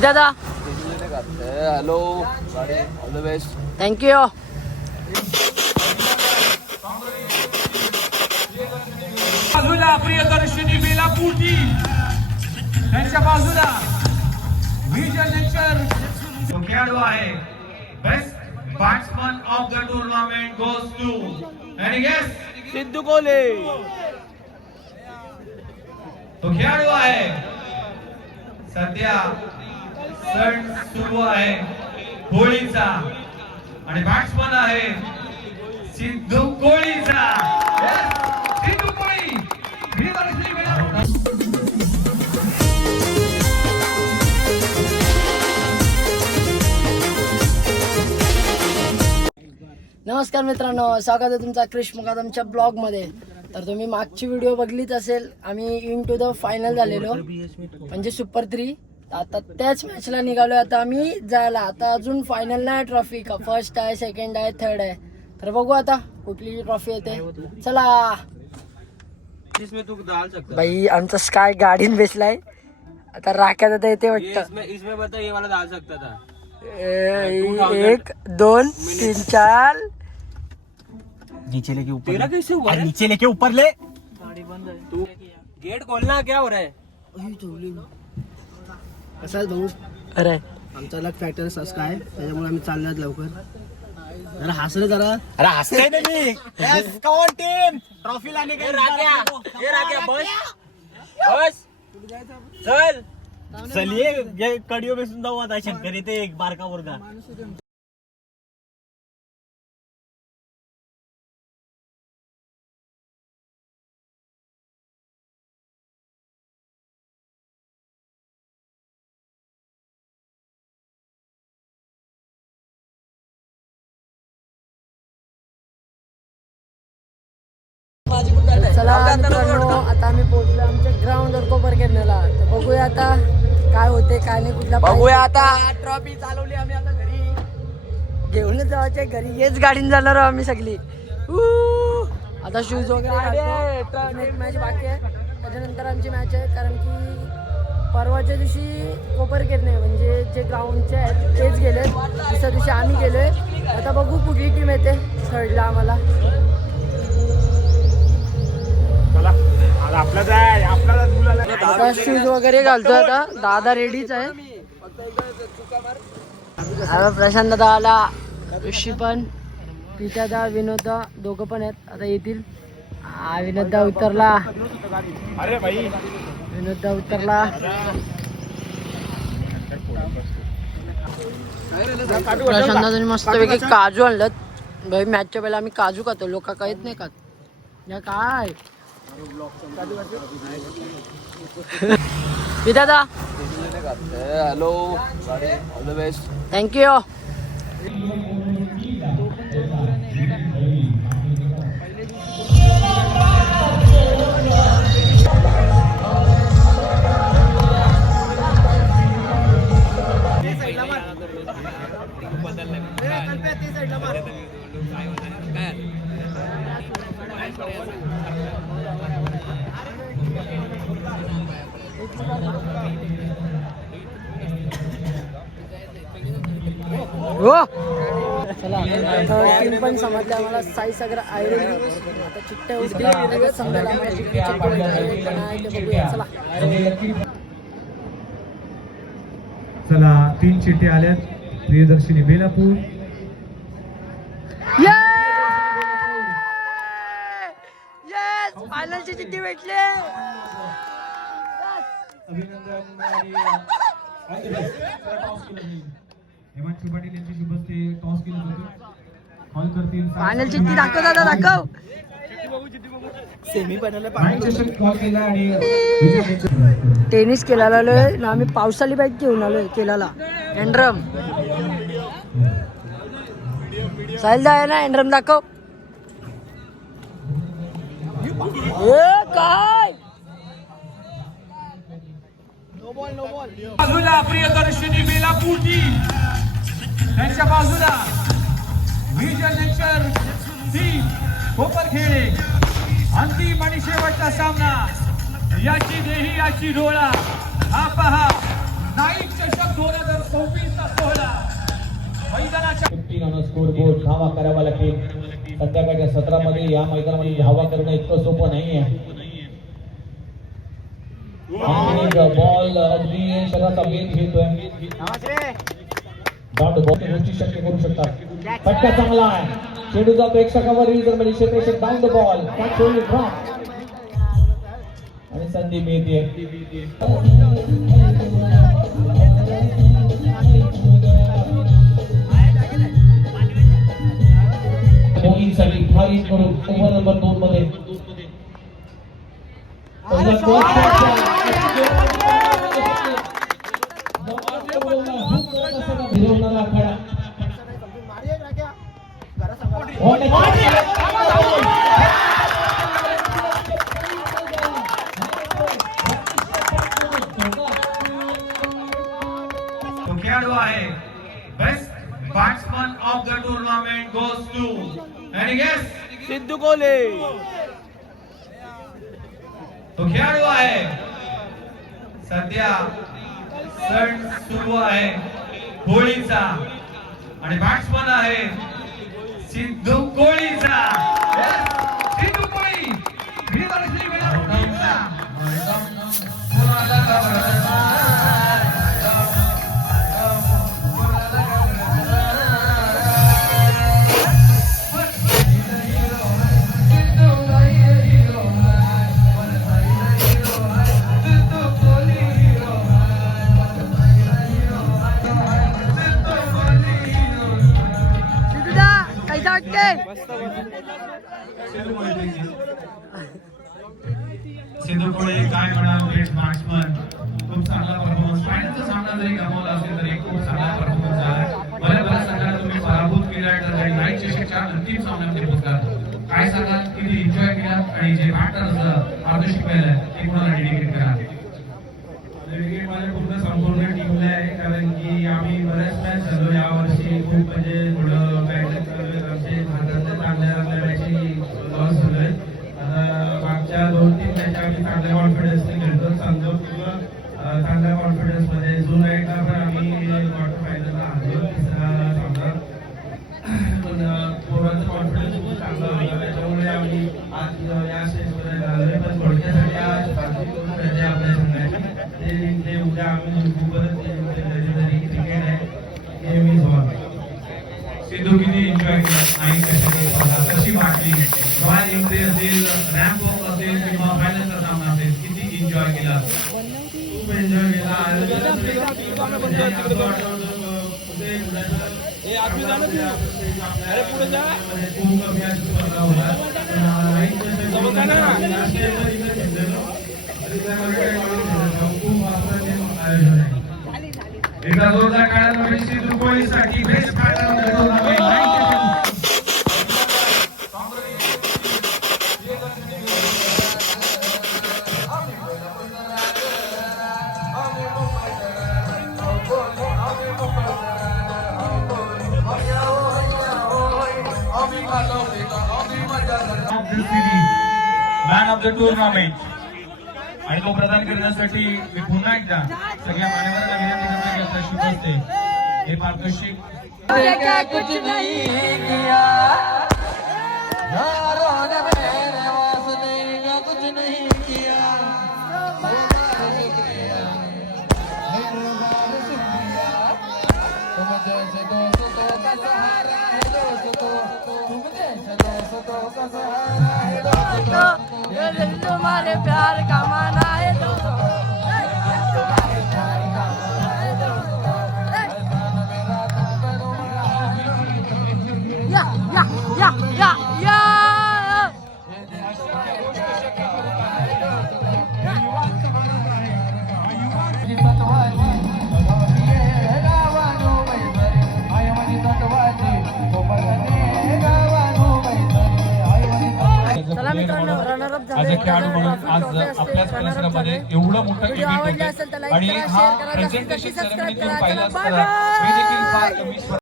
दादा hello all the best. Thank you. बाजूला प्रियदर्शनी बेलापूरची, त्यांच्या बाजूला विजय नेचर जो खेळाडू आहे. Best batsman of the tournament goes to any guess? Sidhu कोले. तो खेळाडू आहे. सध्या सण सुरू आहे होळीचा आणि बॅट्समन आहे सिद्धू कोळीचा. सिद्धू कोळी प्रियदर्शनी बेलापूर. नमस्कार मित्रांनो, स्वागत आहे तुमचा क्रिश मुकादमच्या ब्लॉगमध्ये. तर तुम्ही मागची व्हिडिओ बघलीच असेल. आम्ही इन टू द फायनल झालेलो म्हणजे सुपर 3. आता त्याच मॅचला निघालो आता आम्ही जायला. आता अजून फायनल नाही ट्रॉफी का, फर्स्ट आहे, सेकंड आहे, थर्ड आहे. तर बघू आता कुठली ट्रॉफी येते. चला भाई, आमचा स्काय गाडीन बेसलाय. आता राख्यात आता येते वाटतं. 1 2 3 4 नीचे लेके ऊपर. तेरा कैसे हुआ? नीचे लेके ऊपर ले. गाड़ी बंद है. तू गेट खोलना. क्या हो रहा है? कसा आहे भाऊ? अरे आमचा लक फॅक्टर सस्का आहे, त्याच्यामुळे आम्ही चाललोय लवकर. जरा हसलं जरा. अरे हंसते नहीं. यस कौन टीम ट्रॉफी लाने गए. राख्या बस चल. चलिए ये कड़ियों में सुनता हुआ था शंकर येते एक बार का मुर्गा. चला मित्रांनो, आता आम्ही पोहोचलो आमच्या ग्राउंडवर कोपर खेळण्याला. तर बघूया आता काय होते काय नाही. कुठला बघूया आता. ट्रॉफी चालवली आम्ही आता घरी घेऊनच जायचे घरी. हेच गाडीने जाणार आहोत आम्ही सगळी. आता शूज वगैरे. एक मॅच बाकी आहे, त्याच्यानंतर आमची मॅच आहे. कारण की परवाच्या दिवशी कोपर खेळणे म्हणजे जे ग्राउंडचे आहेत तेच गेले. दुसऱ्या दिवशी आम्ही गेलोय. आता बघू कुठली टीम येते थर्डला आम्हाला. आता शूज वगैरे घालतो. आता दादा रेडीच आहे. प्रशांत दादा आला, ऋषी पण, पित्यादा, विनोदा दोघं पण आहेत. आता येतील. विनोदा उतरला. अरे भाई विनोदा उतरला. प्रशांत दादानी मस्तपैकी काजू आणलं. भाई मॅचच्या पहिला आम्ही काजू खातो, लोक काहीच नाही खात. या काय दादा. Hello all the best. Thank you. चला टीम पण समजले आम्हाला. साई सगळं आयरन. आता चिट्ट्या उठतील समजायला आम्हाला चिट्टी बघूया. चला चला 3 चिठ्ठी आल्यात. प्रियदर्शनी बेलापूर. फायनलची चिठ्ठी भेटली. हेमंत पाटील यांची शुभ हस्ते टॉस केलं होतं. कॉल करतील. फायनल चिठ्ठी दाखव दादा, दाखव. सेमी फायनल कॉल केला आणि टेनिस केला आलोय ना आम्ही. पावसाळी बाईक घेऊन आलोय केलाला. एंड्रम साहिल आहे ना. एंड्रम दाखव. काय बाजूला प्रियदर्शनी बेलापूरची, त्यांच्या बाजूला विजय नेचर टीम कोपरखेडे. अंतिम आणि शेवटचा सामना. याची देही याची डोळा. हा पहा नाईक चषक 15 ऑन स्कोरबोर्ड धावा करावा लागतील. संध्याकाळच्या सत्रामध्ये या मैदानामध्ये धावा करणं इतकं सोपं नाहीये. बॉल अगदी शरीराचा वेध घेतोय. डॉट बॉल गोष्टी शक्य करू शकतात. फटका चांगला आहे. चेंडूचा प्रेक्षकावर रिझर्व क्षेत्र डाऊन द बॉल आणि संधी मिळते. बोलिंगसाठी भारी करून ओव्हर नंबर 2 मध्ये तो खेळाडू आहे best batsman of the tournament goes to any guess Sidhu कोले. तो खेळाडू आहे सध्या सण सुरू आहे होळीचा आणि बॅट्समन आहे सिद्धू कोळीचा. सिद्धू कोळी विजयलक्ष्मी वेळा सिद्धू कोळे काय म्हणाल बेस्ट बॅट्समन खूप चांगला परफॉर्मन्स. फायनलचा सामना जरी गमावला असेल तरी खूप चांगला परफॉर्मन्स झाला. मला सांगा तुम्ही पराभूत केलाय तर नाईट चषकच्या अंतिम सामन्यामध्ये पोहोचलात. काय सांगाल किती एन्जॉय केलात आणि जे बॅटर्स पारितोषिक मिळालं ते कोणाला डेडिकेट करा. क्रिकेट माझ्या पूर्ण संपूर्ण टीमला आहे कारण की आम्ही बऱ्याच मॅच झालो यावर्षी. खूप म्हणजे थोडं बॅटिंग करतोय आमचे भारतातल्या चांगल्या मॅची लॉस झालोय. आता मागच्या 2-3 मॅच आम्ही चांगल्या कॉन्फिडन्सने खेळतो. समजा चांगल्या कॉन्फिडन्स मध्ये जुनाईटला पण आम्ही क्वार्टर फायनलला आलो तिसरा सामना. पण पोरांचा कॉन्फिडन्स खूप चांगला होता त्याच्यामुळे आम्ही आज या स्टेजमध्ये आलोय. पण थोडक्यासाठी आज बाकी करून म्हणजे आपल्या संघाची ते उद्या आम्ही जिंकू. परत तरी क्रिकेट आहे गेम इज ऑन. सिद्धू किती एन्जॉय केला नाईट चषक कशी वाटली. रॉयल एंट्री असेल रॅम्प वॉक असेल किंवा फायनलचा सामना असेल किती एन्जॉय केला. खूप एन्जॉय केला. एकदा जोरदार काळात सिद्धू कोळीसाठी best batter of the tournament night man of the tournament आणि तो प्रदान करण्यासाठी मी पुन्हा एकदा सगळ्या मान्यवरांना विनंती करतो की आपल्या शुभ हस्ते हे पारितोषिक कुछ नहीं किया यारों ने मेरे वास्ते कुछ नहीं किया. तुम जैसे दोस्तों का सहारा है दोस्तों. तुम जैसे दोस्तों का सहारा है दोस्तों. ये दिल तुम्हारे प्यार का माना है दोस्तों. तुम्हारे प्यार का माना है दोस्तों. या चला मित्रांनो, रनर अप आज एक खेळाडू म्हणून आज आपल्याच परिसरामध्ये एवढं मोठं व्हिडिओ इव्हेंट आवडला होते असेल तर लाईक आणि करा, हा शेअर करा, जास्तीत प्रेझेंटेशन जास्त सबस्क्राइब सेरेमनी करा. तुम्ही पाहिलं चला, असतं बाय मी देखील फार बाय. कमी